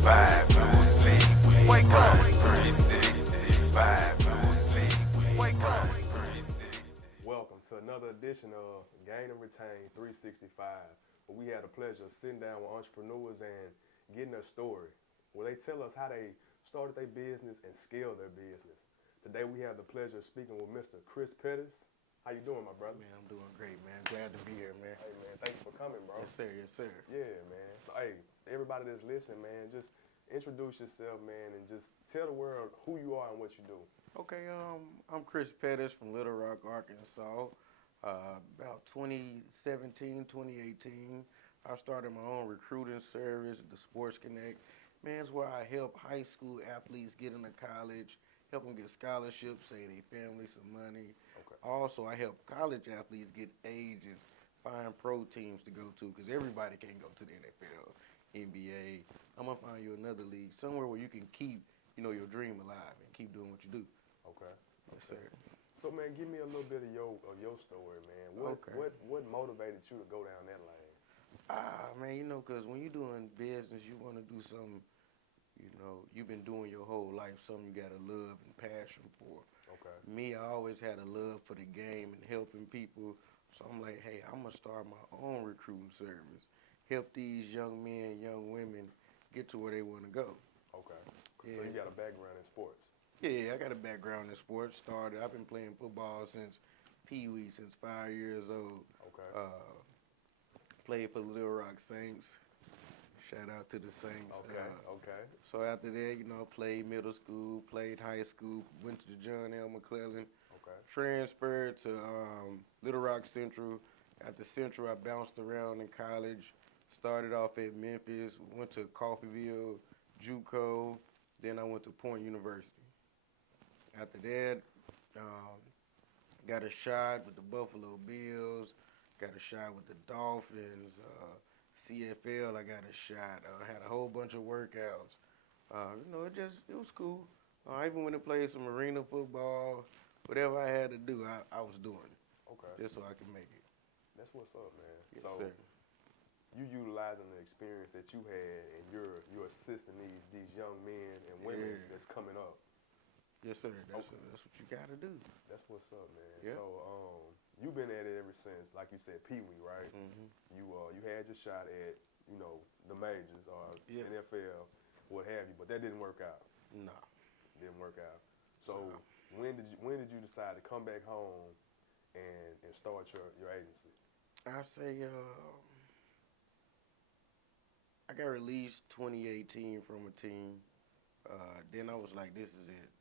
365, lose sleep. Wake up. 365, lose sleep. Wake up. Welcome to another edition of Gain and Retain 365, where we had the pleasure of sitting down with entrepreneurs and getting their story, where they tell us how they started their business and scaled their business. Today we have the pleasure of speaking with Mr. Kris Pettus. How you doing, my brother? Man, I'm doing great, man. Glad to be here, man. Hey, man, thanks for coming, bro. Yes, sir. Yes, sir. Yeah, man. So, hey, everybody that's listening, man, just introduce yourself, man, and just tell the world who you are and what you do. Okay, I'm Kris Pettus from Little Rock, Arkansas. About 2017, 2018, I started my own recruiting service, the Sports Connect. Man, it's where I help high school athletes get into college, help them get scholarships, save their family some money. Okay. Also, I help college athletes get agents, find pro teams to go to, because everybody can't go to the NFL, NBA. I'm going to find you another league, somewhere where you can keep, your dream alive and keep doing what you do. Okay. Yes, sir. So, man, give me a little bit of your story, man. What motivated you to go down that lane? Man, because when you're doing business, you want to do something, you've been doing your whole life, something you got a love and passion for. Okay. Me, I always had a love for the game and helping people. So I'm like, hey, I'm going to start my own recruiting service, help these young men, young women get to where they want to go. Okay. Yeah. So you got a background in sports? Yeah, I got a background in sports. I've been playing football since Pee-wee, since 5 years old. Okay. Played for the Little Rock Saints. Shout out to the Saints. Okay. So after that, played middle school, played high school, went to the John L. McClellan. Okay. Transferred to Little Rock Central. After Central, I bounced around in college. Started off at Memphis, went to Coffeyville, JUCO. Then I went to Point University. After that, got a shot with the Buffalo Bills, got a shot with the Dolphins, CFL, I got a shot, had a whole bunch of workouts. It was cool. I even went and played some arena football. Whatever I had to do, I was doing. Okay. Just so I could make it. That's what's up, man. Yes, so sir. you utilizing the experience that you had, and you're assisting these young men and women that's coming up. Yes, sir. That's what you got to do. That's what's up, man. Yeah. So you've been at it ever since, like you said, Pee-wee, right? Mm-hmm. You had your shot at the majors or Yeah. NFL, what have you, but that didn't work out. No. Didn't work out. So when did you decide to come back home and start your agency? I say I got released 2018 from a team. Then I was like, this is it.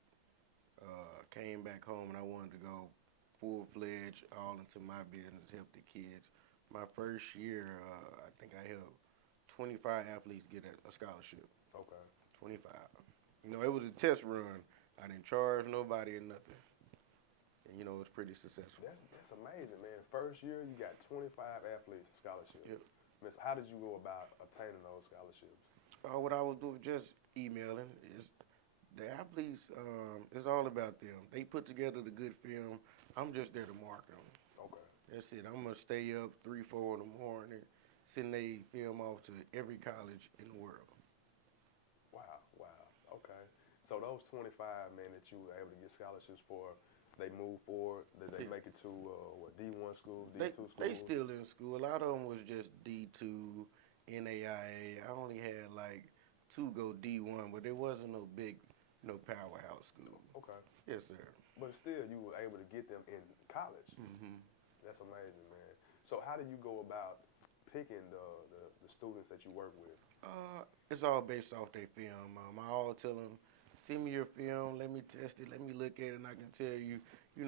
Came back home and I wanted to go full-fledged all into my business, help the kids. My first year, I think I helped 25 athletes get a scholarship. Okay. 25. It was a test run. I didn't charge nobody or nothing. And, it was pretty successful. That's amazing, man. First year, you got 25 athletes scholarships. Yep. Miss, how did you go about obtaining those scholarships? What I was doing, just emailing. The athletes, it's all about them. They put together the good film. I'm just there to market them. Okay. That's it. I'm going to stay up 3, 4 in the morning, send they film off to every college in the world. Wow. Okay. So those 25, man, that you were able to get scholarships for, they moved forward? Did they make it to, D1 school, D2 school? They still in school. A lot of them was just D2, NAIA. I only had like 2 go D1, but there wasn't no big, powerhouse school. Okay. Yes, sir. But still, you were able to get them in college. Mm-hmm. That's amazing, man. So how do you go about picking the students that you work with? It's all based off their film. I always tell them, send me your film, let me test it, let me look at it, and I can tell you,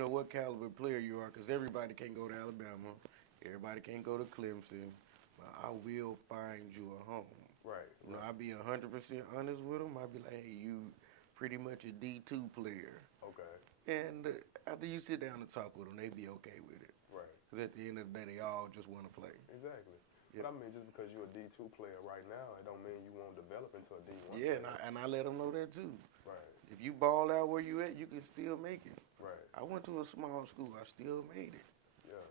what caliber player you are, because everybody can't go to Alabama, everybody can't go to Clemson, but I will find you a home. Right. I'll be 100% honest with them. I'll be like, hey, you pretty much a D2 player. Okay. And after you sit down and talk with them, they be okay with it. Right. Because at the end of the day, they all just want to play. Exactly. Yep. But I mean, just because you're a D2 player right now, it don't mean you won't develop into a D1 Yeah, player. and I let them know that too. Right. If you ball out where you at, you can still make it. Right. I went to a small school. I still made it. Yeah.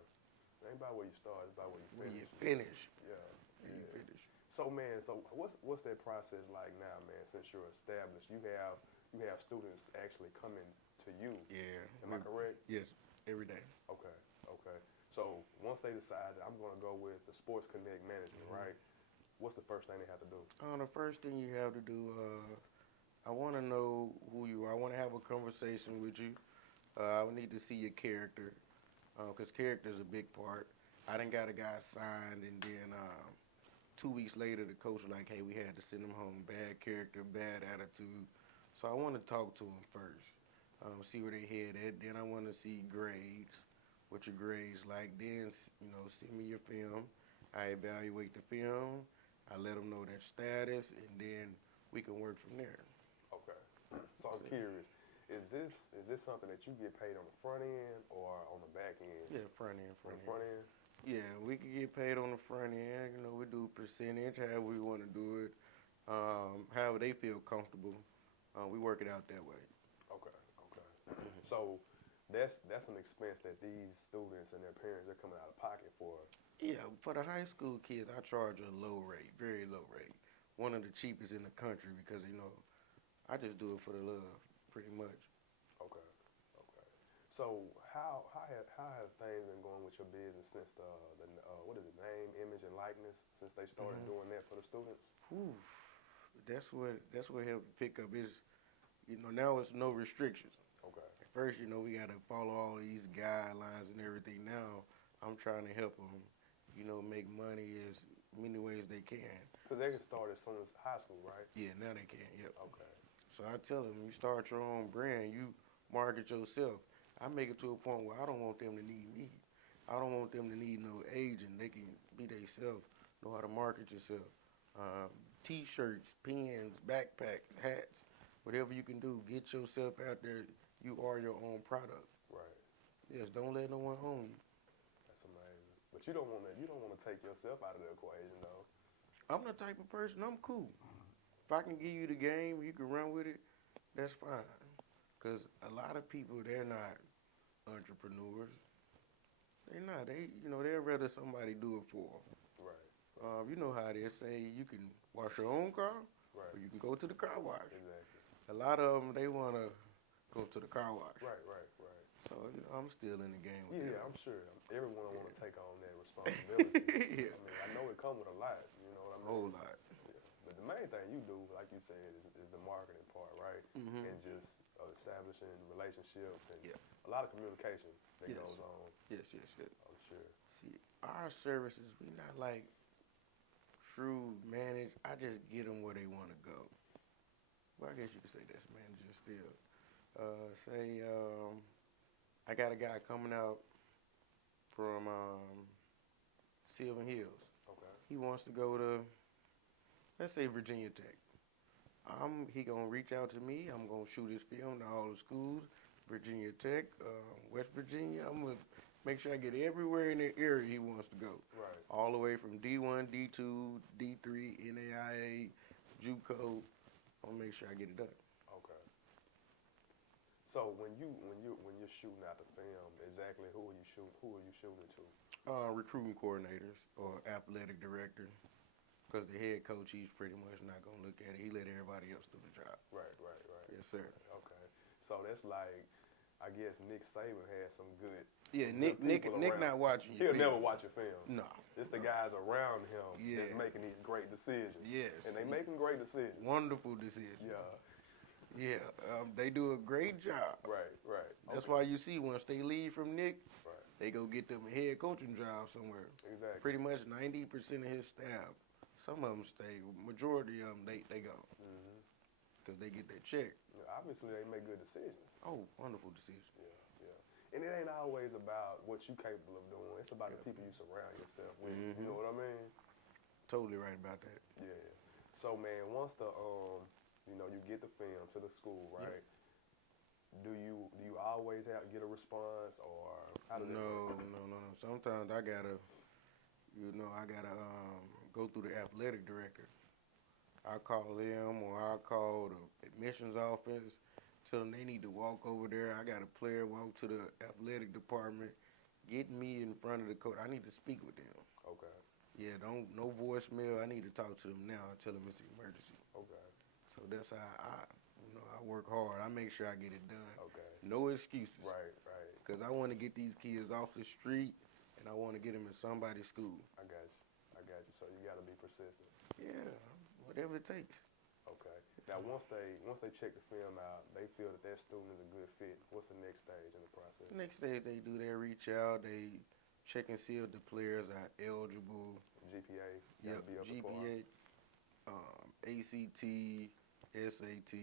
It ain't about where you start, it's about where you finish. Where you finish. Yeah. Where you finish. So So man, so what's that process like now, man? Since you're established, you have students actually coming to you. Yeah. Am I correct? Yes, every day. Okay, okay. So once they decide that I'm going to go with the Sports Connect management, right? What's the first thing they have to do? The first thing you have to do, I want to know who you are. I want to have a conversation with you. I would need to see your character, because character is a big part. I done got a guy signed, and then 2 weeks later, the coach was like, hey, we had to send him home. Bad character, bad attitude. So I want to talk to him first, see where they head at. Then I want to see grades, what your grades like. Then, send me your film. I evaluate the film. I let them know their status, and then we can work from there. Okay. So I'm curious, is this something that you get paid on the front end or on the back end? Yeah, front end. On the front end? Yeah, we can get paid on the front end. We do percentage, however we want to do it, however they feel comfortable. We work it out that way. Okay. So that's an expense that these students and their parents are coming out of pocket for. Yeah, for the high school kids, I charge a low rate, very low rate. One of the cheapest in the country because, I just do it for the love, pretty much. Okay. So how have things been going with your business since the what is it, name, image, and likeness, since they started doing that for the students? Whew. That's what helped pick up is, now it's no restrictions. Okay. At first, we got to follow all these guidelines and everything. Now, I'm trying to help them, make money as many ways they can. Because they can start as soon as high school, right? Yeah, now they can, yep. Okay. So I tell them, you start your own brand, you market yourself. I make it to a point where I don't want them to need me. I don't want them to need no agent. They can be themselves, know how to market yourself. T-shirts, pens, backpacks, hats, whatever you can do, get yourself out there. You are your own product. Right. Yes, don't let no one own you. That's amazing. But you don't want to take yourself out of the equation, though. I'm the type of person, I'm cool. If I can give you the game, you can run with it, that's fine. Because a lot of people, they're not entrepreneurs. They're not. They'd rather somebody do it for them. Right. You know how they say you can wash your own car, Right. or you can go to the car wash. Exactly. A lot of them, they want to go to the car wash. Right. So, I'm still in the game with Yeah, them. I'm sure. Everyone want to take on that responsibility. Yeah. I mean, I know it comes with a lot. You know what I A mean? whole lot. Yeah. But the main thing you do, like you said, is the marketing part, right? Mhm. And just establishing relationships and Yeah. a lot of communication that Yes. goes on. Yes. I'm sure. See, our services, we not like true manage. I just get them where they want to go. Well, I guess you could say that's managing still. I got a guy coming out from Sylvan Hills. Okay. He wants to go to, let's say, Virginia Tech. He gonna reach out to me. I'm gonna shoot his film to all the schools, Virginia Tech, West Virginia. I'm gonna make sure I get everywhere in the area he wants to go. Right. All the way from D1, D2, D3, NAIA, JUCO. I'll make sure I get it done. Okay. So when you're shooting out the film, exactly who are you shooting to? Recruiting coordinators or athletic director. Because the head coach, he's pretty much not going to look at it. He let everybody else do the job. Right. Yes, sir. Okay. So that's like, I guess Nick Saban has some good. Yeah, good Nick people around. not watching you. He'll never watch your film. No. It's the guys around him Yeah. that's making these great decisions. Yes. And they making great decisions. Wonderful decision. Yeah. Yeah. They do a great job. Right. That's why you see once they leave from Nick, Right. they go get them a head coaching job somewhere. Exactly. Pretty much 90% of his staff, some of them stay. Majority of them, they go. Mm-hmm. Because they get their check. Yeah, obviously, they make good decisions. Oh, wonderful decision. Yeah. And it ain't always about what you capable of doing. It's about the people you surround yourself with. Mhm. You know what I mean? Totally right about that. Yeah. So man, once the you get the film to the school, right? Do you always get a response, or how does it No. work? Sometimes I gotta go through the athletic director. I call them or I call the admissions office, tell them they need to walk over there. I got a player walk to the athletic department, get me in front of the coach. I need to speak with them. Okay. Yeah, no voicemail. I need to talk to them now and tell them it's an emergency. Okay. So that's how I work hard. I make sure I get it done. Okay. No excuses. Right. Right. Because I want to get these kids off the street and I want to get them in somebody's school. I got you. I got you. So you got to be persistent. Yeah, whatever it takes. Okay. Now, once they check the film out, they feel that student is a good fit. What's the next stage in the process? Next day they do their reach out. They check and see if the players are eligible. GPA. Yep, Gotta be up to par. GPA, ACT, SAT,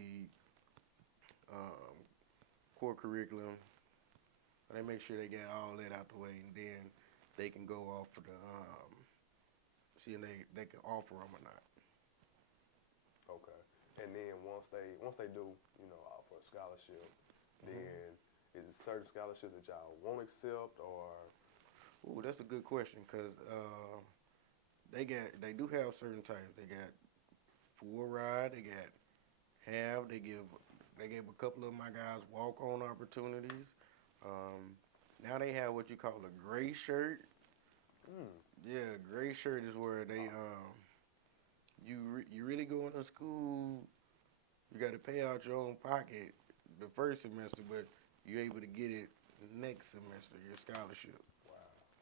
core curriculum. They make sure they get all that out the way, and then they can go off for the see if they can offer them or not. Okay. And then once they do, offer a scholarship, then is it certain scholarships that y'all won't accept or? Ooh, that's a good question, cause they do have certain types. They got full ride. They got half. They gave a couple of my guys walk-on opportunities. Now they have what you call a gray shirt. Yeah, gray shirt is where they you really go into school. You got to pay out your own pocket the first semester, but you're able to get it next semester. Your scholarship. Wow,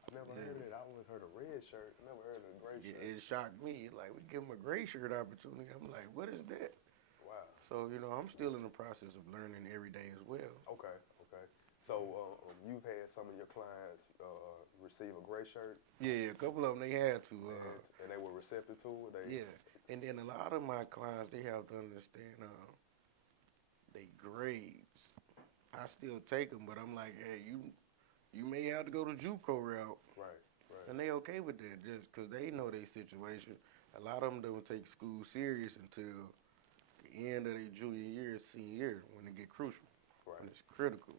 I never heard it. I always heard a red shirt. I never heard of a gray shirt. It shocked me. Like, we give them a gray shirt opportunity. I'm like, what is that? Wow. So I'm still in the process of learning every day as well. Okay. So you've had some of your clients receive a gray shirt? Yeah, a couple of them they had to. And they were receptive to it? Yeah, and then a lot of my clients, they have to understand they grades. I still take them, but I'm like, hey, you may have to go to JUCO route. Right. And they okay with that just because they know their situation. A lot of them don't take school serious until the end of their junior year, senior year, when it get crucial. Right. When it's critical.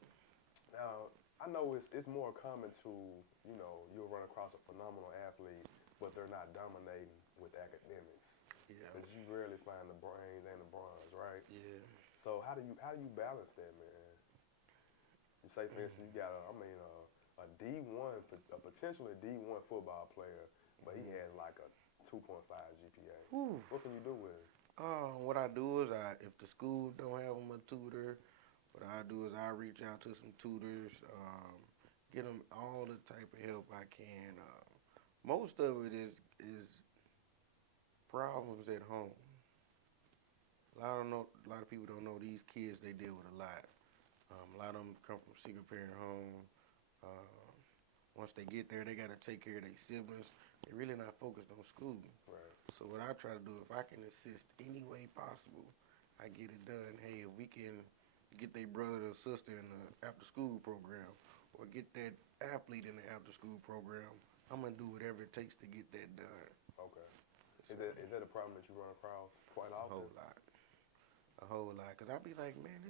Now, I know it's more common to, you'll run across a phenomenal athlete, but they're not dominating with academics. Yeah. Because you rarely find the brains and the bronze, right? Yeah. So how do you balance that, man? You say, for instance, you got a D1, a potentially D1 football player, but he has like a 2.5 GPA. Whew. What can you do with it? What I do is if the school don't have them a tutor, what I do is I reach out to some tutors, get them all the type of help I can. Most of it is problems at home. A lot of people don't know these kids. They deal with a lot. A lot of them come from single parent home. Once they get there, they got to take care of their siblings. They're really not focused on school. Right. So what I try to do, if I can assist any way possible, I get it done. Hey, if we can get their brother or sister in the after-school program or get that athlete in the after-school program, I'm going to do whatever it takes to get that done. Okay. Is that a problem that you run across quite often? A whole lot. Because I be like, man,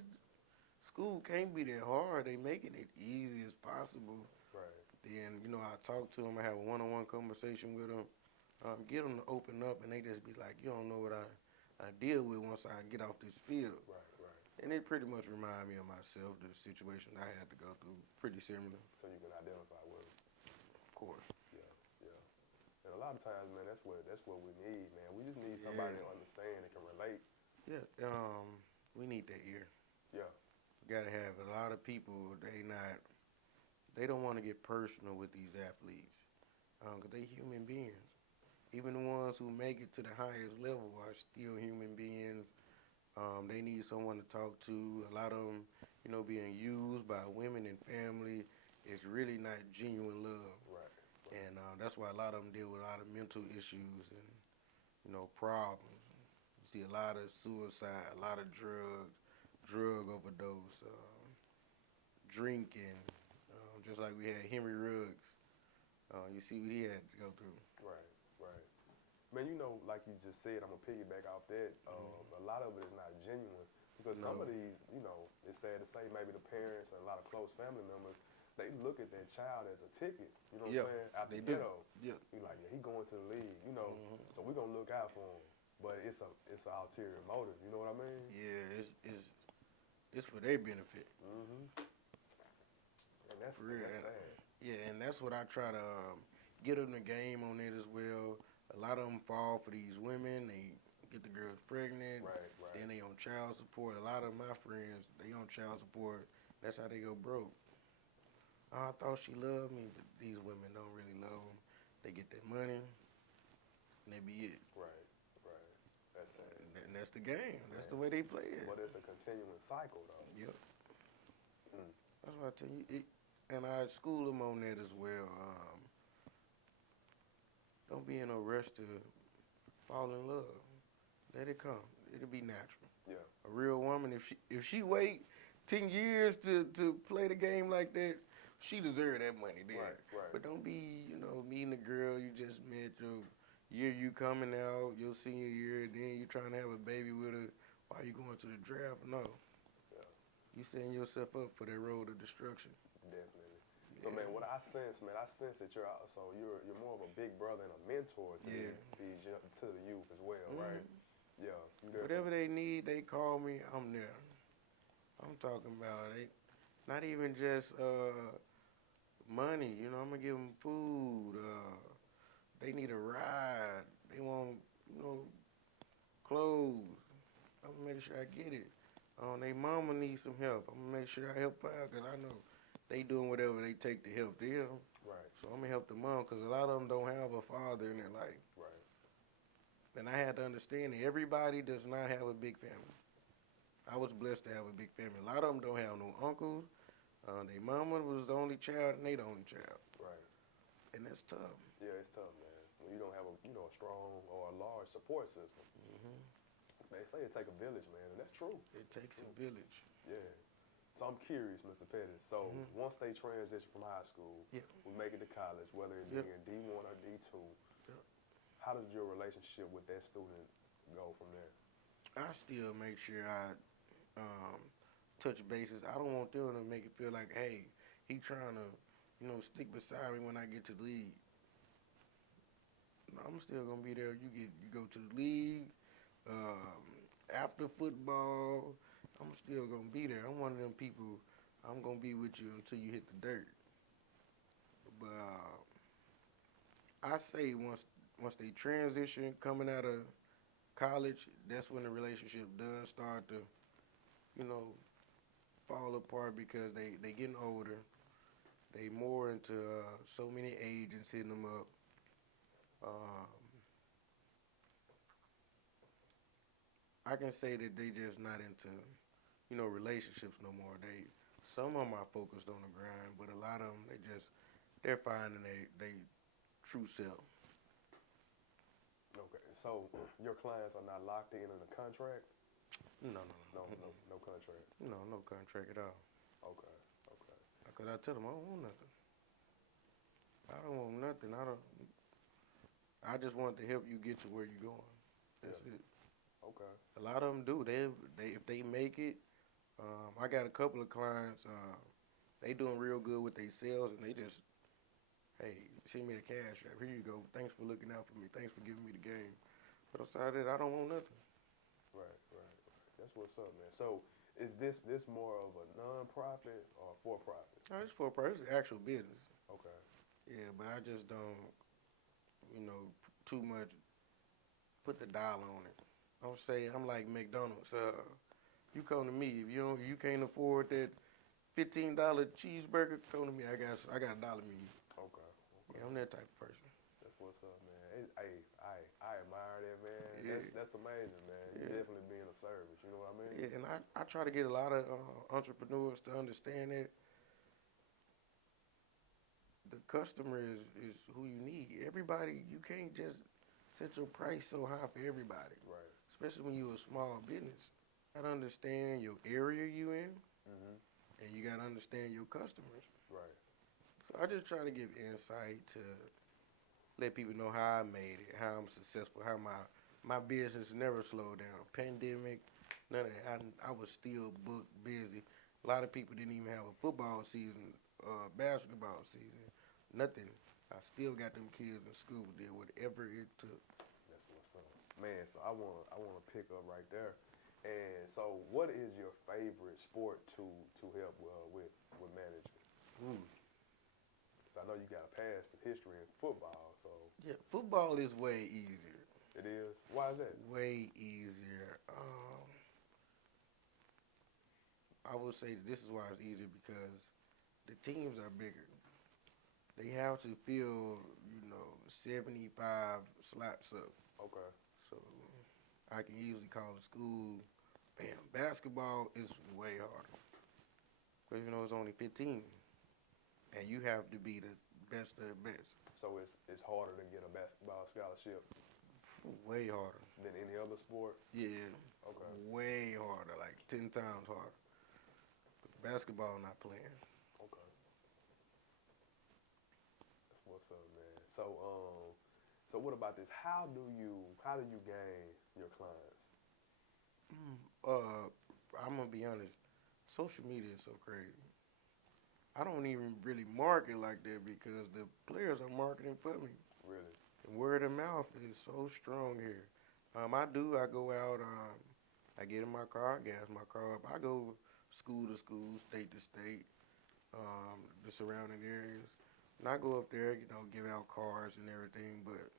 school can't be that hard. They making it easy as possible. Right. Then, I talk to them. I have a one-on-one conversation with them. Get them to open up, and they just be like, you don't know what I deal with once I get off this field. Right. And it pretty much remind me of myself, the situation I had to go through, pretty similar. So you can identify with it. Of course. Yeah. And a lot of times, man, that's what we need, man. We just need somebody to understand and can relate. Yeah. We need that ear. Yeah. Gotta have a lot of people. They don't want to get personal with these athletes, because they human beings. Even the ones who make it to the highest level are still human beings. They need someone to talk to. A lot of them, being used by women and family. It's really not genuine love. Right. And that's why a lot of them deal with a lot of mental issues and, problems. You see a lot of suicide, a lot of drug overdose, drinking, just like we had Henry Ruggs. You see what he had to go through. Right. Man, like you just said, I'm going to piggyback off that. A lot of it is not genuine because some of these, it's sad to say, maybe the parents and a lot of close family members, they look at that child as a ticket, you know what I'm saying, out the ghetto. Yeah. You're like, he going to the league, so we're going to look out for him. But it's an ulterior motive, you know what I mean? Yeah, it's for their benefit. And that's For real. sad. Yeah, and that's what I try to get them the game on it as well. A lot of them fall for these women. They get the girls pregnant. Right. Then they on child support. A lot of my friends, they on child support. That's how they go broke. Oh, I thought she loved me, but these women don't really love them. They get that money, and they be it. Right. That's it. And that's the game. That's the Man. way they play it. But it's a continuing cycle, though. Yep. Mm. That's what I tell you. And I school them on that as well. Don't be in no rush to fall in love. Let it come. It'll be natural. Yeah. A real woman, if she wait 10 years to play the game like that, she deserve that money then. Right. But don't be, meeting a girl you just met, your year you coming out, your senior year, and then you trying to have a baby with her while you going to the draft. No. Yeah. You setting yourself up for that road of destruction. Definitely. So man, what I sense that you're also you're more of a big brother and a mentor to to the youth as well, right? Yeah. Whatever they need, they call me. I'm there. I'm talking about it. Not even just money. I'm gonna give them food. They need a ride. They want clothes. I'm gonna make sure I get it. They mama needs some help. I'm gonna make sure I help out because I know they doing whatever they take to help them. Right. So I'm gonna help the mom because a lot of them don't have a father in their life. Right. And I had to understand that everybody does not have a big family. I was blessed to have a big family. A lot of them don't have no uncles. Their mama was the only child and they the only child. Right. And that's tough. Yeah, it's tough, man. When you don't have a strong or a large support system. Hmm. They say it take a village, man, and that's true. It takes a village. Yeah. So I'm curious, Mr. Pettus. So once they transition from high school, we make it to college, whether it be in D1 or D2, how does your relationship with that student go from there? I still make sure I touch bases. I don't want them to make it feel like, hey, he trying to, stick beside me when I get to the league. No, I'm still gonna be there. You go to the league. After football, I'm still gonna be there. I'm one of them people. I'm gonna be with you until you hit the dirt. But I say once they transition coming out of college, that's when the relationship does start to, fall apart because they getting older. They more into so many agents hitting them up. I can say that they just not into, relationships no more. Some of them are focused on the grind, but a lot of them they're finding they true self. Okay. So your clients are not locked in a contract? No contract. No contract at all. Okay. Cause I tell them I don't want nothing. I don't want nothing. I just want to help you get to where you're going. That's it. Okay. A lot of them do. They if they make it. I got a couple of clients. They doing real good with their sales, and they just, hey, send me a cash app. Here you go. Thanks for looking out for me. Thanks for giving me the game. But aside that, I don't want nothing. Right. That's what's up, man. So is this more of a non-profit or for-profit? No, it's for a person. It's actual business. Okay. Yeah, but I just don't, too much. Put the dollar on it. I'll say I'm like McDonald's. You come to me if you can't afford that $15 cheeseburger. Come to me. I got $1 menu. Okay. Yeah, I'm that type of person. That's what's up, man. I admire that, man. Yeah. That's amazing, man. You definitely being of service. You know what I mean? Yeah, and I try to get a lot of entrepreneurs to understand that the customer is who you need. Everybody, you can't just set your price so high for everybody. Right. Especially when you're a small business. You gotta understand your area you in, and you gotta understand your customers. Right. So I just try to give insight to let people know how I made it, how I'm successful, how my business never slowed down. Pandemic, none of that. I was still booked, busy. A lot of people didn't even have a football season, basketball season, nothing. I still got them kids in school, did whatever it took. That's what's up, man. So I wanna pick up right there. And so, what is your favorite sport to help with management? 'Cause I know you got a past history in football, so Yeah, football is way easier. it is. Why is that? Way easier. I would say that this is why it's easier because the teams are bigger. They have to fill, 75 slots up. Okay. So I can easily call a school. Bam, basketball is way harder. Because, it's only 15. And you have to be the best of the best. So it's harder to get a basketball scholarship Way harder. than any other sport. Yeah. Okay. Way harder, like 10 times harder. Basketball not playing. Okay. That's what's up, man. So what about this? How do you gain your clients? I'm gonna be honest. Social media is so crazy. I don't even really market like that because the players are marketing for me. Really? And word of mouth is so strong here. I go out. I get in my car, gas my car up. I go school to school, state to state, the surrounding areas. And I go up there, give out cards and everything. But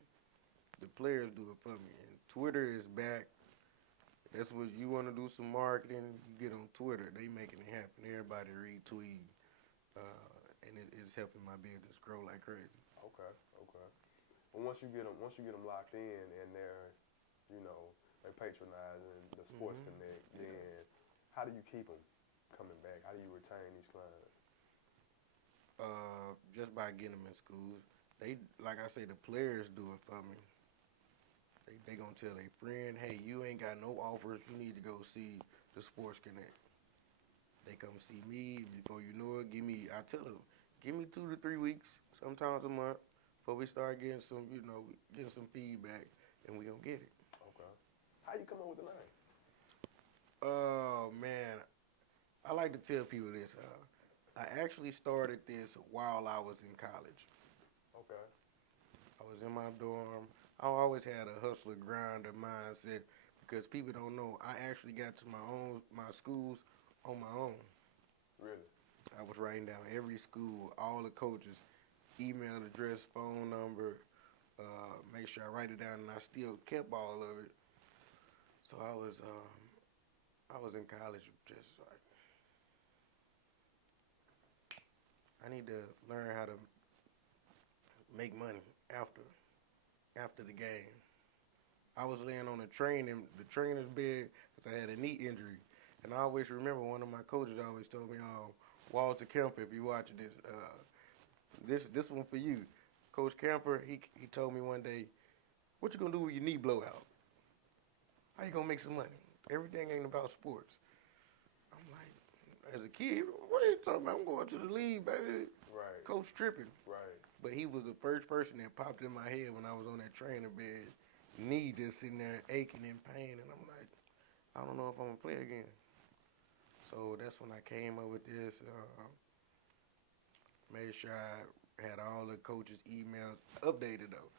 the players do it for me. And Twitter is back. That's what you want to do some marketing. You get on Twitter, they making it happen. Everybody retweet, and it's helping my business grow like crazy. Okay. But once you get them locked in and they patronizing the Sports Connect, then how do you keep them coming back? How do you retain these clients? Just by getting them in schools. They, like I say, the players do it for me. They gonna tell their friend, hey, you ain't got no offers. You need to go see the Sports Connect. They come see me. Before you know it, I tell them, give me 2 to 3 weeks, sometimes a month, before we start getting some, getting some feedback, and we gonna get it. Okay. How you come up with the name? Oh man, I like to tell people this. I actually started this while I was in college. Okay. I was in my dorm. I always had a hustler grinder mindset because people don't know I actually got to my schools on my own. Really? I was writing down every school, all the coaches, email address, phone number, make sure I write it down, and I still kept all of it. So I was in college just like, I need to learn how to make money after the game. I was laying on the trainer's bed because I had a knee injury. And I always remember one of my coaches always told me, Walter Kemper, if you're watching this one for you. Coach Kemper, he told me one day, what you gonna do when your knee blow out? How you gonna make some money? Everything ain't about sports. I'm like, as a kid, what are you talking about? I'm going to the league, baby. Right. Coach tripping. Right. But he was the first person that popped in my head when I was on that trainer bed, knee just sitting there aching in pain, and I'm like, I don't know if I'm gonna play again. So that's when I came up with this. Made sure I had all the coaches' emails updated though.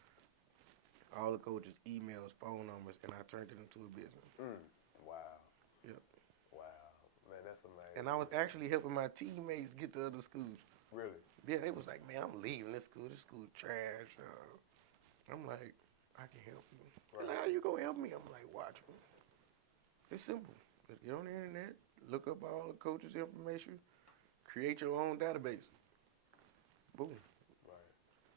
All the coaches' emails, phone numbers, and I turned it into a business. Wow. Yep. Wow. Man, that's amazing. And I was actually helping my teammates get to other schools. Really? Yeah, they was like, man, I'm leaving this school. This school trash. I'm like, I can help you. Right. Like, how you gonna help me? I'm like, watch me. It's simple. Just get on the internet, look up all the coaches' information, create your own database. Boom. Right.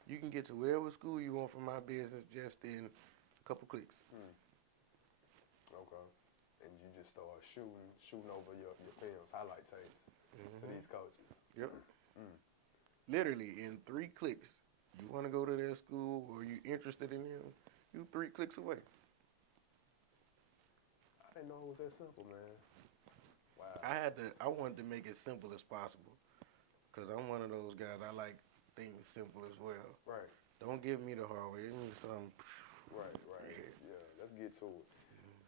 You can get to whatever school you want from my business just in a couple clicks. Okay. And you just start shooting over your films, highlight tapes to these coaches. Yep. Literally in 3 clicks. You want to go to their school or you interested in them, you 3 clicks away. I didn't know it was that simple, man. Wow. I wanted to make it simple as possible because I'm one of those guys. I like things simple as well. Right. Don't give me the hard way. Give me some. Right. Yeah. Let's get to it.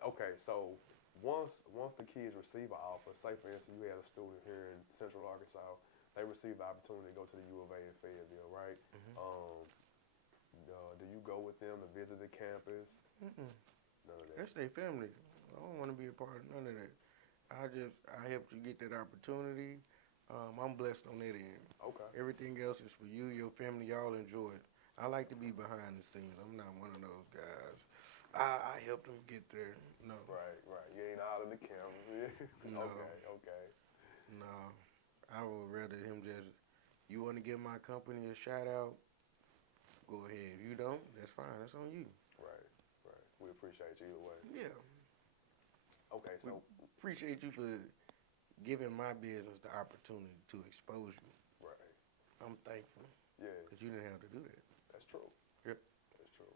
Okay, so once the kids receive an offer, say for instance you had a student here in Central Arkansas, they receive the opportunity to go to the U of A in Fayetteville, right? Do you go with them to visit the campus? None of that. That's their family. I don't want to be a part of none of that. I helped you get that opportunity. I'm blessed on that end. Okay. Everything else is for you, your family, y'all enjoy it. I like to be behind the scenes. I'm not one of those guys. I helped them get there. No, Right, right. You ain't all in the camera. no, Okay, okay. no. I would rather him just. You want to give my company a shout out? Go ahead. If you don't, that's fine. That's on you. Right, right. We appreciate you either way. Yeah. Okay, We so appreciate you for giving my business the opportunity to expose you. right. I'm thankful Yeah, because you didn't have to do that. that's true. Yep. That's true.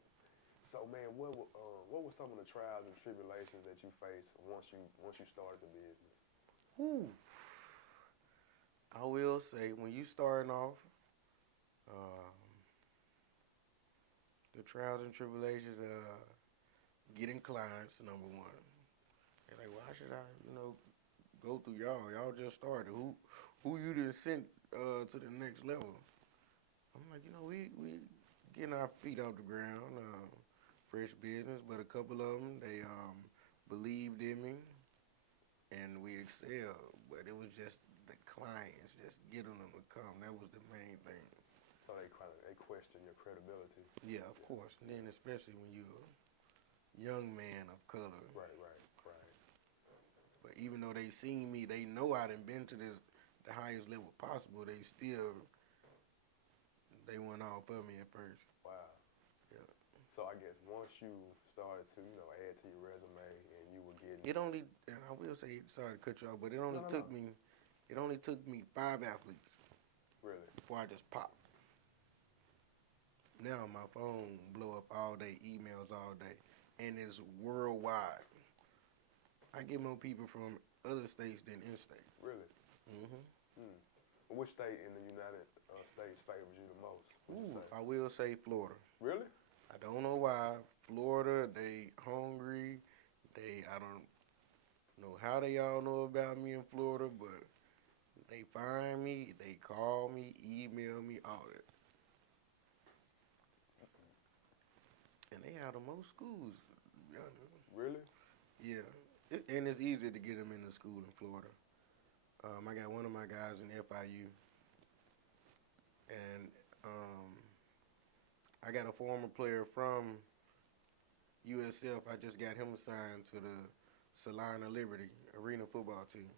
So man, what were some of the trials and tribulations that you faced once you started the business? Whew. I will say, when you starting off, um, the trials and tribulations, getting clients, number one. They're like, why should I, go through y'all? Y'all just started. Who you done sent to the next level? I'm like, we getting our feet off the ground, fresh business, but a couple of them, they believed in me, and we excelled. But it was just the clients, just getting them to come. That was the main thing. So they question your credibility. Yeah, of course. And then especially when you're a young man of color. Right, right, right. But even though they seen me, they know I done been to the highest level possible. They went off of me at first. Wow. Yeah. So I guess once you started to, add to your resume and you were getting It only, and I will say, sorry to cut you off, but it only No, no, took no. me, it only took me 5 athletes really, before I just popped. Now my phone blow up all day, emails all day, and it's worldwide. I get more people from other states than in-state. really. Mm-hmm. Which state in the United States favors you the most? Would you say? I will say Florida. Really? I don't know why. Florida, they hungry. I don't know how they all know about me in Florida, but they find me, they call me, email me, all that. And they have the most schools. Really? Yeah. And it's easier to get them into school in Florida. I got one of my guys in FIU, and I got a former player from USF. I just got him assigned to the Salina Liberty Arena football team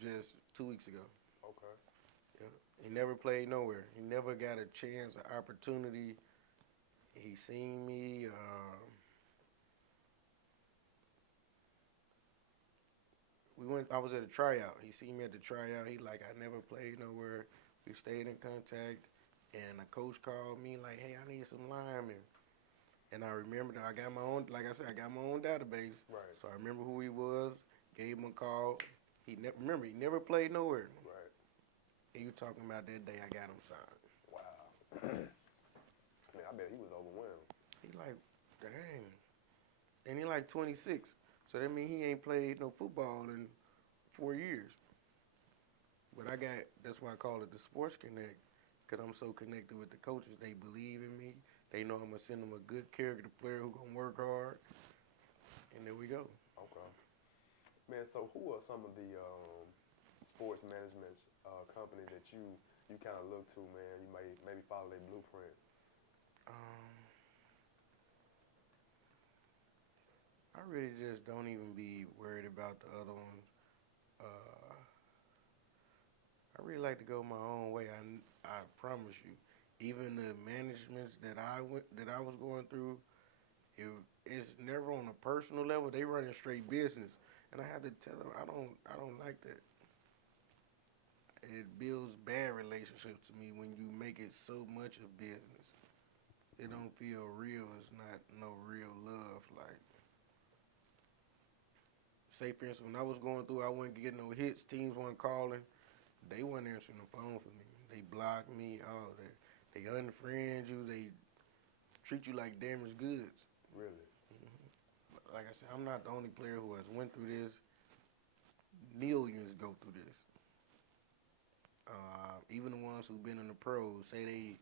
just 2 weeks ago. Okay. Yeah. He never played nowhere. He never got a chance, an opportunity. He seen me. I was at a tryout. He seen me at the tryout. He like, I never played nowhere. We stayed in contact, and a coach called me like, hey, I need some linemen. And I remembered I got my own, like I said, I got my own database. Right. So I remember who he was, gave him a call. He never played nowhere. Right. And you talking about that day I got him signed. Wow. Man, I bet he was overwhelmed. He like, dang. And he like 26. So that means he ain't played no football in 4 years. But that's why I call it the Sports Connect, because I'm so connected with the coaches. They believe in me. They know I'm going to send them a good character player who going to work hard. And there we go. Okay. Man, so who are some of the sports management companies that you kind of look to, man? You maybe follow their blueprint. I really just don't even be worried about the other ones. I really like to go my own way. I promise you. Even the managements that I was going through, it's never on a personal level. They running straight business, and I have to tell them I don't like that. It builds bad relationships to me when you make it so much of business. It don't feel real. It's not no real love. Like, say for instance, when I was going through, I wasn't getting no hits. Teams weren't calling. They weren't answering the phone for me. They blocked me. All that. They unfriend you. They treat you like damaged goods. Really? But like I said, I'm not the only player who has went through this. Millions go through this. Even the ones who've been in the pros say they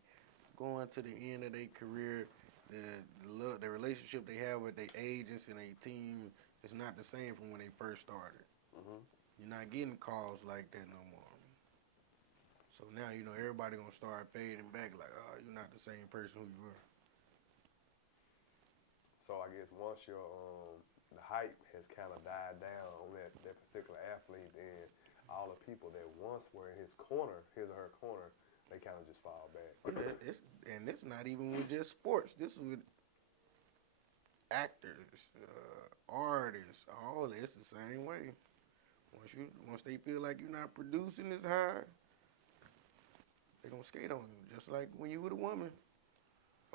going to the end of their career. The relationship they have with their agents and their team is not the same from when they first started. Mm-hmm. You're not getting calls like that no more. So now, everybody gonna start fading back like, oh, you're not the same person who you were. So I guess once your the hype has kind of died down on that particular athlete, then all the people that once were in his corner, his or her corner, they kind of just fall back. And it's not even with just sports. This is with actors, artists, all this the same way. Once they feel like you're not producing as hard, they gonna skate on you. Just like when you with a woman.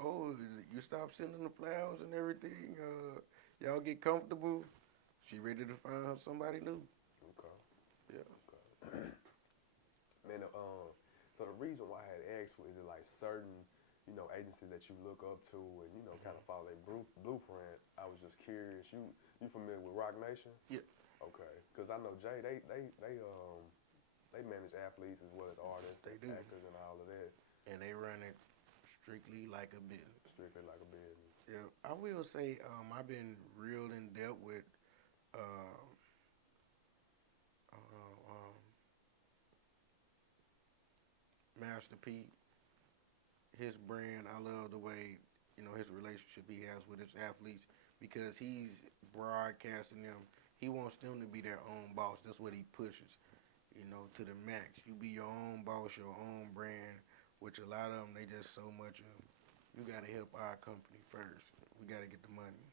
Oh, you stop sending the flowers and everything. Y'all get comfortable. She ready to find somebody new. Okay. Yeah. Okay. Man, so the reason why I had asked you, is it like certain, agencies that you look up to and, kind of follow their blueprint? I was just curious. You familiar with Rock Nation? Yeah. Okay. Because I know Jay, they manage athletes as well as artists, They do. actors, and all of that. And they run it strictly like a business. Strictly like a business. Yeah. I will say I've been real in depth with Master P. His brand, I love the way, his relationship he has with his athletes because he's broadcasting them. He wants them to be their own boss. That's what he pushes, to the max. You be your own boss, your own brand, which a lot of them, they just so much of, you got to help our company first. We got to get the money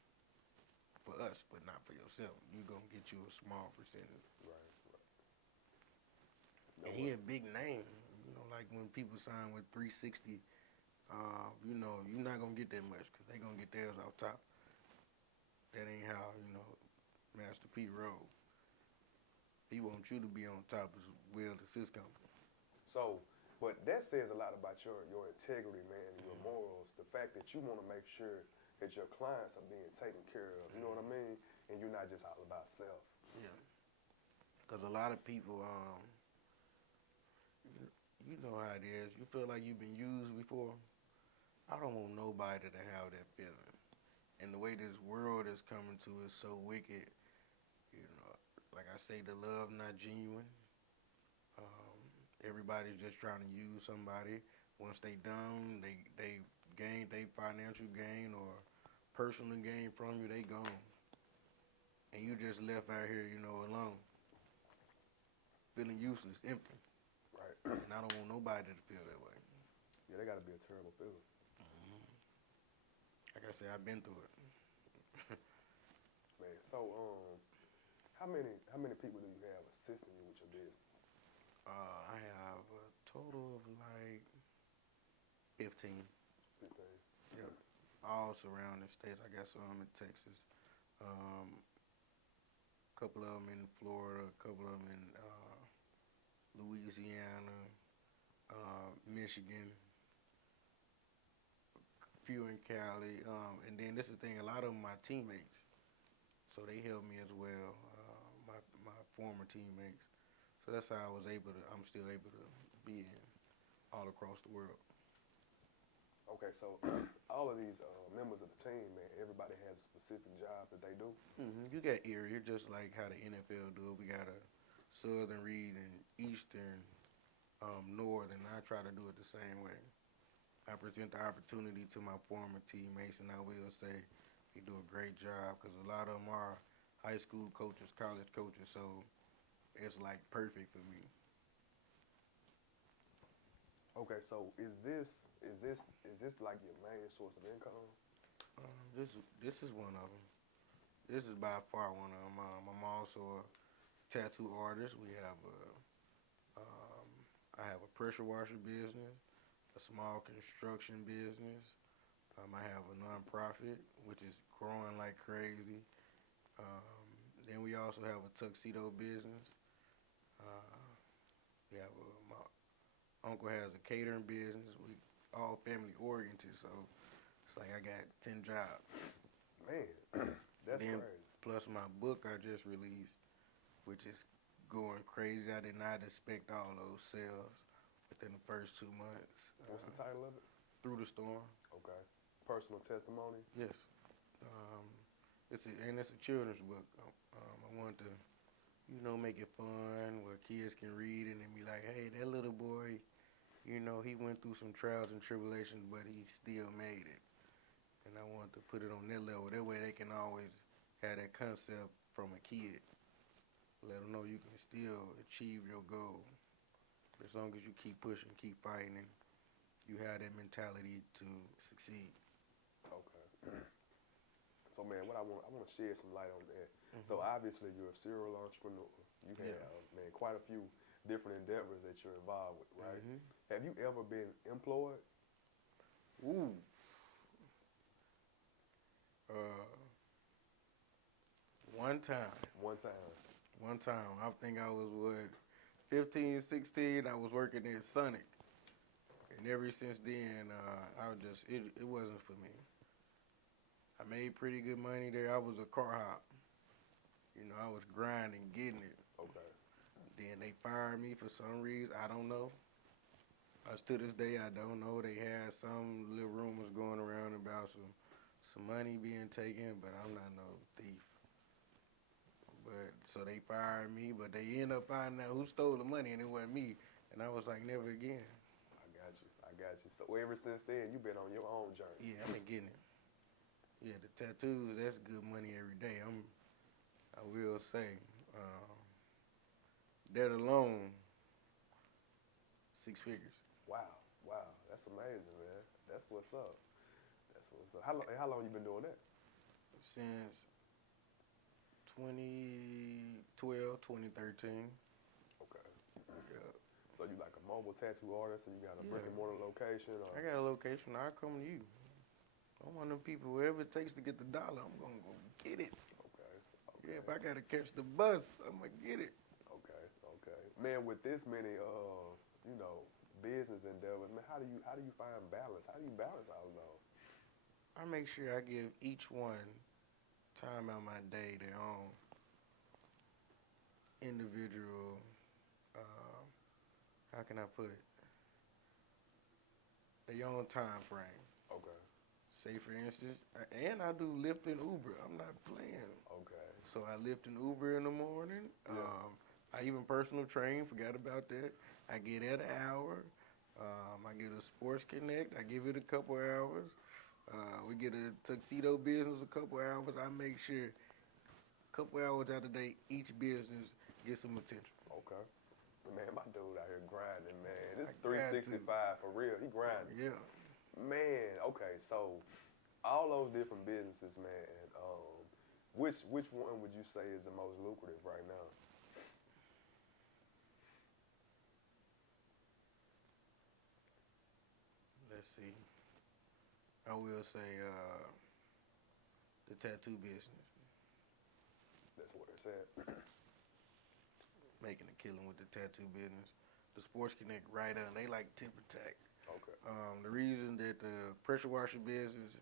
for us, but not for yourself. You going to get you a small percentage. Right. And he a big name. Like when people sign with 360, you're not going to get that much because they going to get theirs off top. That ain't how, Master P roll. He wants you to be on top as well as his company. So, but that says a lot about your integrity, man, and your morals. The fact that you want to make sure that your clients are being taken care of, you know what I mean? And you're not just all about self. Yeah. Because a lot of people, you know how it is. You feel like you've been used before. I don't want nobody to have that feeling. And the way this world is coming to is so wicked. Like I say, the love not genuine. Everybody's just trying to use somebody. Once they done, they gain they financial gain or personal gain from you, they gone. And you just left out here, alone. Feeling useless, empty. Right. And I don't want nobody to feel that way. Yeah, they got to be a terrible feeling. Like I said, I've been through it. Man, so how many people do you have assisting you with your business? I have a total of like 15. 15. Yep. All surrounding states. I got some in Texas. Couple of them in Florida. A couple of them in Louisiana, Michigan. Few in Cali. And then this is the thing. A lot of them my teammates. So they help me as well. My former teammates. So that's how I'm still able to be in all across the world. Okay, so all of these members of the team, man, everybody has a specific job that they do. You got area, just like how the NFL do it. We got a Southern region, Eastern, Northern. I try to do it the same way. I present the opportunity to my former teammates, and I will say they do a great job because a lot of them are high school coaches, college coaches, so it's like perfect for me. Okay, so is this like your main source of income? This is one of them. This is by far one of them. I'm also a tattoo artist. I have a pressure washer business, a small construction business. I have a nonprofit which is growing like crazy. Then we also have a tuxedo business. My uncle has a catering business. We all family oriented, so it's like I got 10 jobs. Man, that's then, crazy. Plus my book I just released, which is going crazy. I did not expect all those sales within the first 2 months. What's the title of it? Through the Storm. Okay. Personal testimony? Yes. It's a children's book. I wanted to, make it fun where kids can read it and be like, hey, that little boy, you know, he went through some trials and tribulations, but he still made it. And I wanted to put it on their level. That way they can always have that concept from a kid. Let them know you can still achieve your goal. As long as you keep pushing, keep fighting, and you have that mentality to succeed. Okay. So man, what I want to shed some light on that. So obviously you're a serial entrepreneur. You have man quite a few different endeavors that you're involved with, right? Have you ever been employed? Ooh. One time. One time. I think I was, 15, 16. I was working at Sonic. And ever since then, I was just, it wasn't for me. I made pretty good money there. I was a car hop. You know, I was grinding, getting it. Okay. Then they fired me for some reason. I don't know. To this day, I don't know. They had some little rumors going around about some money being taken, but I'm not no thief. But so they fired me, but they ended up finding out who stole the money, and it wasn't me. And I was like, never again. I got you. So ever since then, you've been on your own journey. Yeah, I've been getting it. Yeah, the tattoos, that's good money every day. I will say, that alone, 6 figures. Wow, that's amazing, man. That's what's up. How long you been doing that? Since 2012, 2013. Okay. Yeah. So you like a mobile tattoo artist, and you got a brick and mortar location? Or? I got a location. I'll come to you. I'm one of them people, wherever it takes to get the dollar, I'm going to go get it. Okay. Yeah, if I got to catch the bus, I'm going to get it. Okay. Man, with this many, business endeavors, man, how do you find balance? How do you balance all of those? I make sure I give each one time out my day their own individual, how can I put it? Their own time frame. Okay. Say, for instance, and I do Lyft and Uber. I'm not playing. Okay. So I Lyft and Uber in the morning. Yeah. I even personal train, forgot about that. I get at an hour. I get a Sports Connect. I give it a couple hours. We get a tuxedo business a couple hours. I make sure a couple hours out of the day, each business gets some attention. Okay. Man, my dude out here grinding, man. This 365 for real. He grinding. Yeah. Man, okay, so all those different businesses, man, which one would you say is the most lucrative right now? Let's see. I will say the tattoo business. That's what it said. Making a killing with the tattoo business. The Sports Connect right on. They like tip attack. Okay. The reason that the pressure washer business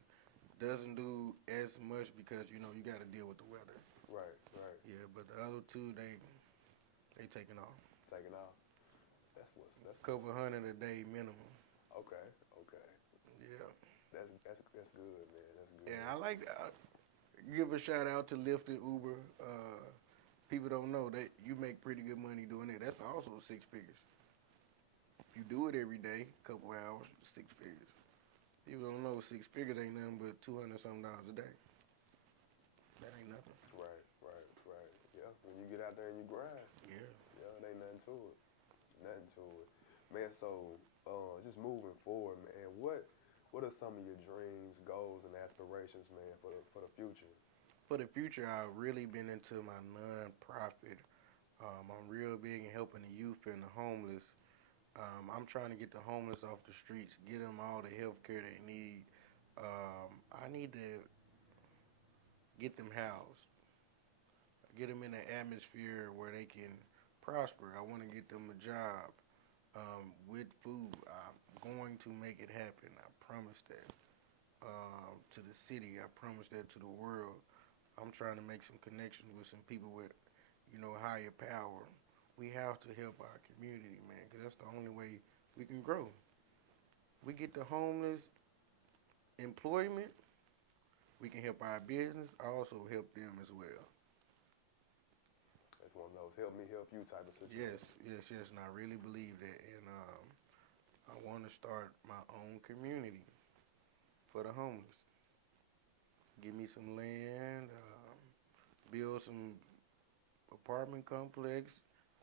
doesn't do as much because, you got to deal with the weather. Right. Yeah, but the other two, they taking off. Taking off. That's Couple hundred a day minimum. Okay. Yeah. That's good, man. That's good. Yeah, I like give a shout out to Lyft and Uber. People don't know that you make pretty good money doing it. That's also 6 figures. If you do it every day, couple hours, 6 figures. People don't know 6 figures ain't nothing but $200-something a day. That ain't nothing. Right. Yeah, when you get out there and you grind. Yeah. Yeah, it ain't nothing to it. Man, so just moving forward, man, what are some of your dreams, goals, and aspirations, man, for the future? For the future, I've really been into my non-profit. I'm real big in helping the youth and the homeless. I'm trying to get the homeless off the streets, get them all the health care they need. I need to get them housed, get them in an atmosphere where they can prosper. I want to get them a job with food. I'm going to make it happen. I promise that to the city. I promise that to the world. I'm trying to make some connections with some people with, higher power. We have to help our community, man, because that's the only way we can grow. We get the homeless employment, we can help our business, also help them as well. That's one of those help me help you type of situations. Yes, and I really believe that. And I want to start my own community for the homeless. Give me some land, build some apartment complex,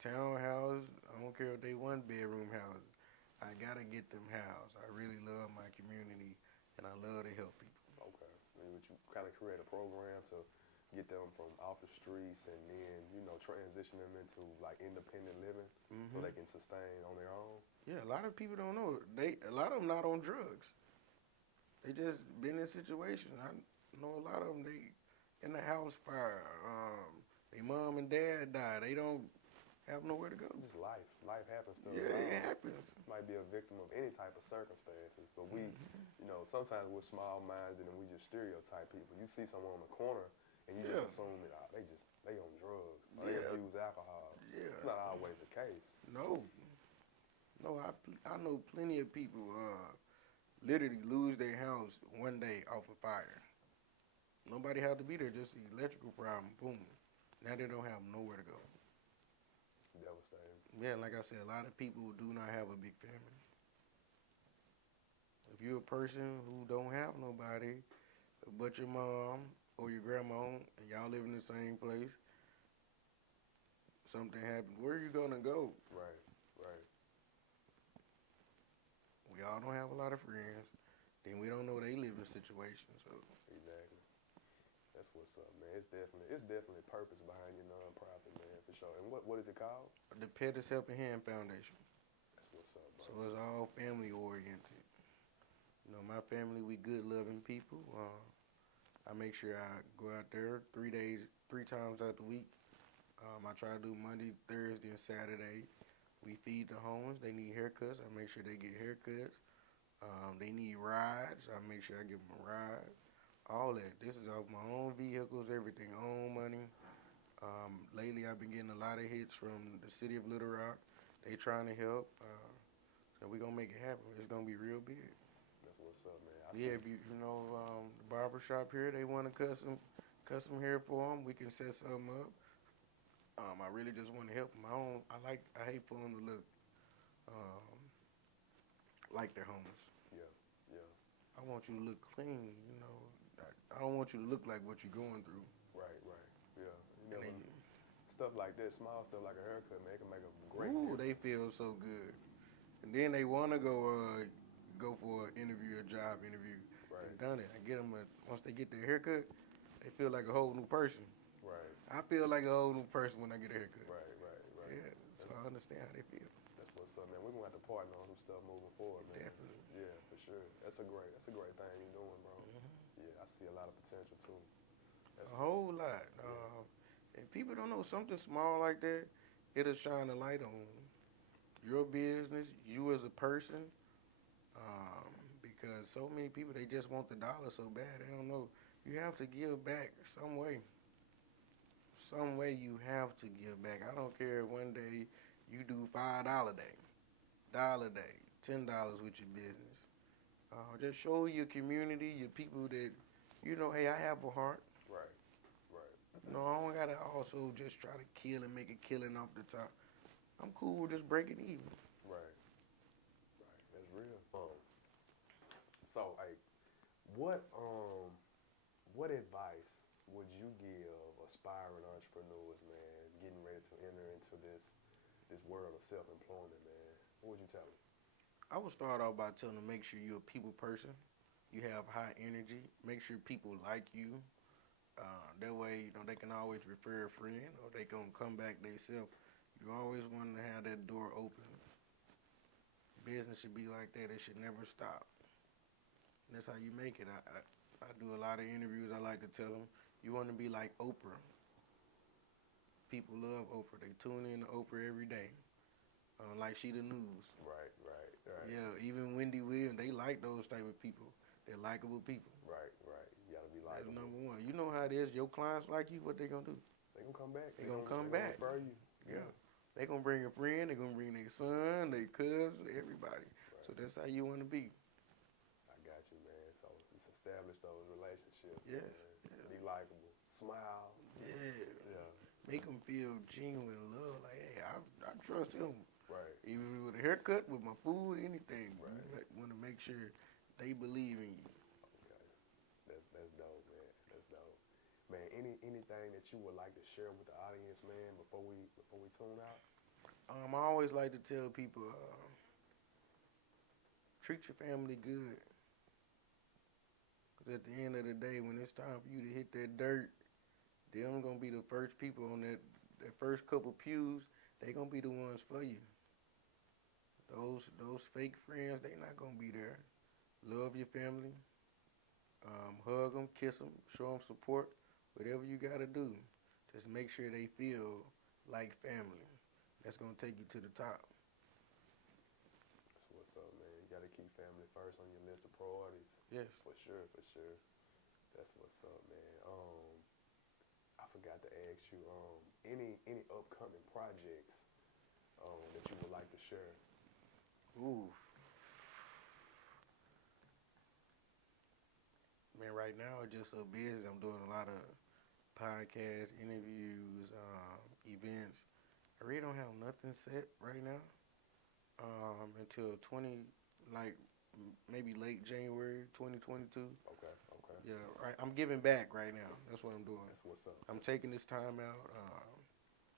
townhouse. I don't care if they one bedroom houses. I gotta get them housed. I really love my community and I love to help people. Okay. And would you kind of create a program to get them from off the streets and then, transition them into like independent living so they can sustain on their own? Yeah, a lot of people don't know. A lot of them not on drugs. They just been in situations. I know a lot of them. They in the house fire. Their mom and dad died. They don't have nowhere to go. Just life. Life happens to us. Yeah, all. it happens. Might be a victim of any type of circumstances, but we, sometimes we're small-minded and we just stereotype people. You see someone on the corner and you just assume that they on drugs or they abuse alcohol. Yeah. It's not always the case. No, I know plenty of people literally lose their house one day off a fire. Nobody had to be there, just the electrical problem. Boom. Now they don't have nowhere to go. Devastating. Yeah, like I said, a lot of people do not have a big family. If you're a person who don't have nobody but your mom or your grandma and y'all live in the same place, something happened, where are you gonna go? Right. We all don't have a lot of friends. Then we don't know they live in situations. So Exactly. That's what's up, man. It's definitely purpose behind your nonprofit, man, for sure. And what is it called? the Pettus Helping Hand Foundation. That's what's up, bro. So it's all family oriented. My family, we good loving people. I make sure I go out there 3 times out the week. I try to do Monday, Thursday, and Saturday. We feed the homeless. They need haircuts. I make sure they get haircuts. They need rides. I make sure I give them a ride. All that. This is off my own vehicles, everything, own money. Lately, I've been getting a lot of hits from the city of Little Rock. They trying to help. So we're going to make it happen. It's going to be real big. That's what's up, man. If the barber shop here, they want a custom hair for them, we can set something up. I really just want to help them. I hate for them to look like they're homeless. Yeah. I want you to look clean. I don't want you to look like what you're going through. Right. Yeah. And they, Stuff like this, small stuff like a haircut, man, it can make a great ooh, difference. they feel so good. And then they want to go for an interview, a job interview. Right. They've done it. I get them once they get their haircut, they feel like a whole new person. Right. I feel like a whole new person when I get a haircut. Right. Yeah, so I understand how they feel. That's what's up, man. We're gonna have to partner on some stuff moving forward, man. Definitely. Yeah, for sure. That's a great thing you're doing, bro. Yeah, I see a lot of potential too. A whole lot. And people don't know something small like that, it'll shine a light on your business, you as a person. Because so many people, they just want the dollar so bad. They don't know. You have to give back some way. Some way you have to give back. I don't care if one day you do $5 a day, $10 with your business. Just show your community, your people that, hey, I have a heart. Right. I don't gotta also just try to kill and make a killing off the top. I'm cool with just breaking even. Right. That's real. So, hey, what advice would you give aspiring entrepreneurs, man, getting ready to enter into this world of self-employment, man? What would you tell them? I would start off by telling them, make sure you're a people person. You have high energy. Make sure people like you. That way, they can always refer a friend or they can come back themselves. You always want to have that door open. Business should be like that. It should never stop. And that's how you make it. I do a lot of interviews. I like to tell them, you want to be like Oprah. People love Oprah. They tune in to Oprah every day. Like she the news. Right. Yeah, even Wendy Williams, they like those type of people. They're likable people. Right. You gotta be That's likable. number one. You know how it is. Your clients like you, what they gonna do? They gonna come back. They gonna come back. Refer you. Yeah. They gonna bring a friend. They gonna bring their son, their cousin, everybody. Right. So that's how you want to be. I got you, man. So it's establish those relationships. Yes. Man. Be likable. Smile. Yeah. Yeah. Make them feel genuine love. Like, hey, I trust him. Right. Even with a haircut, with my food, anything. Right. You want to make sure they believe in you. Okay. That's dope, man. That's dope. Man, anything that you would like to share with the audience, man, before we tune out? I always like to tell people, treat your family good. Because at the end of the day, when it's time for you to hit that dirt, them going to be the first people on that first couple pews. They going to be the ones for you. Those fake friends, they not going to be there. Love your family. Hug them, kiss them, show them support. Whatever you got to do, just make sure they feel like family. That's going to take you to the top. That's what's up, man. You got to keep family first on your list of priorities. Yes. For sure, for sure. That's what's up, man. I forgot to ask you, any upcoming projects that you would like to share? Ooh. Man, right now I'm just so busy. I'm doing a lot of podcasts, interviews, events. I really don't have nothing set right now until maybe late January 2022. Okay. Yeah, right. I'm giving back right now. That's what I'm doing. That's what's up. I'm taking this time out.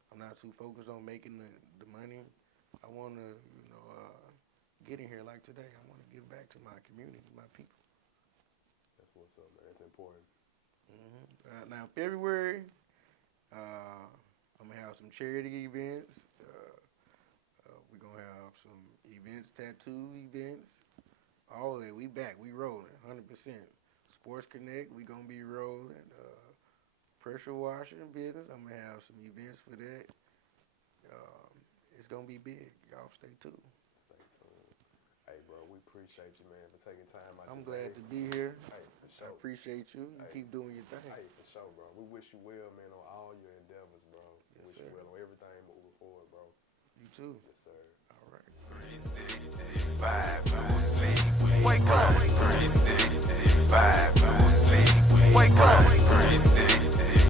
I'm not too focused on making the money. I want to, get in here like today. I want to give back to my community, my people. That's what's up, man. That's important. Now, February, I'm going to have some charity events. We're going to have some events, tattoo events. All that. We back. We rolling, 100%. Sports Connect, we going to be rolling. Pressure washing business, I'm going to have some events for that. It's going to be big. Y'all stay tuned. Stay tuned. Hey, bro, we appreciate you, man, for taking time out. I'm glad to be here. Hey, for sure. I appreciate you. You keep doing your thing. Hey, for sure, bro. We wish you well, man, on all your endeavors, bro. Yes, Wish sir. you well on everything moving forward, bro. You too. Yes, sir. All right. 365, no sleep. Wake up. 365.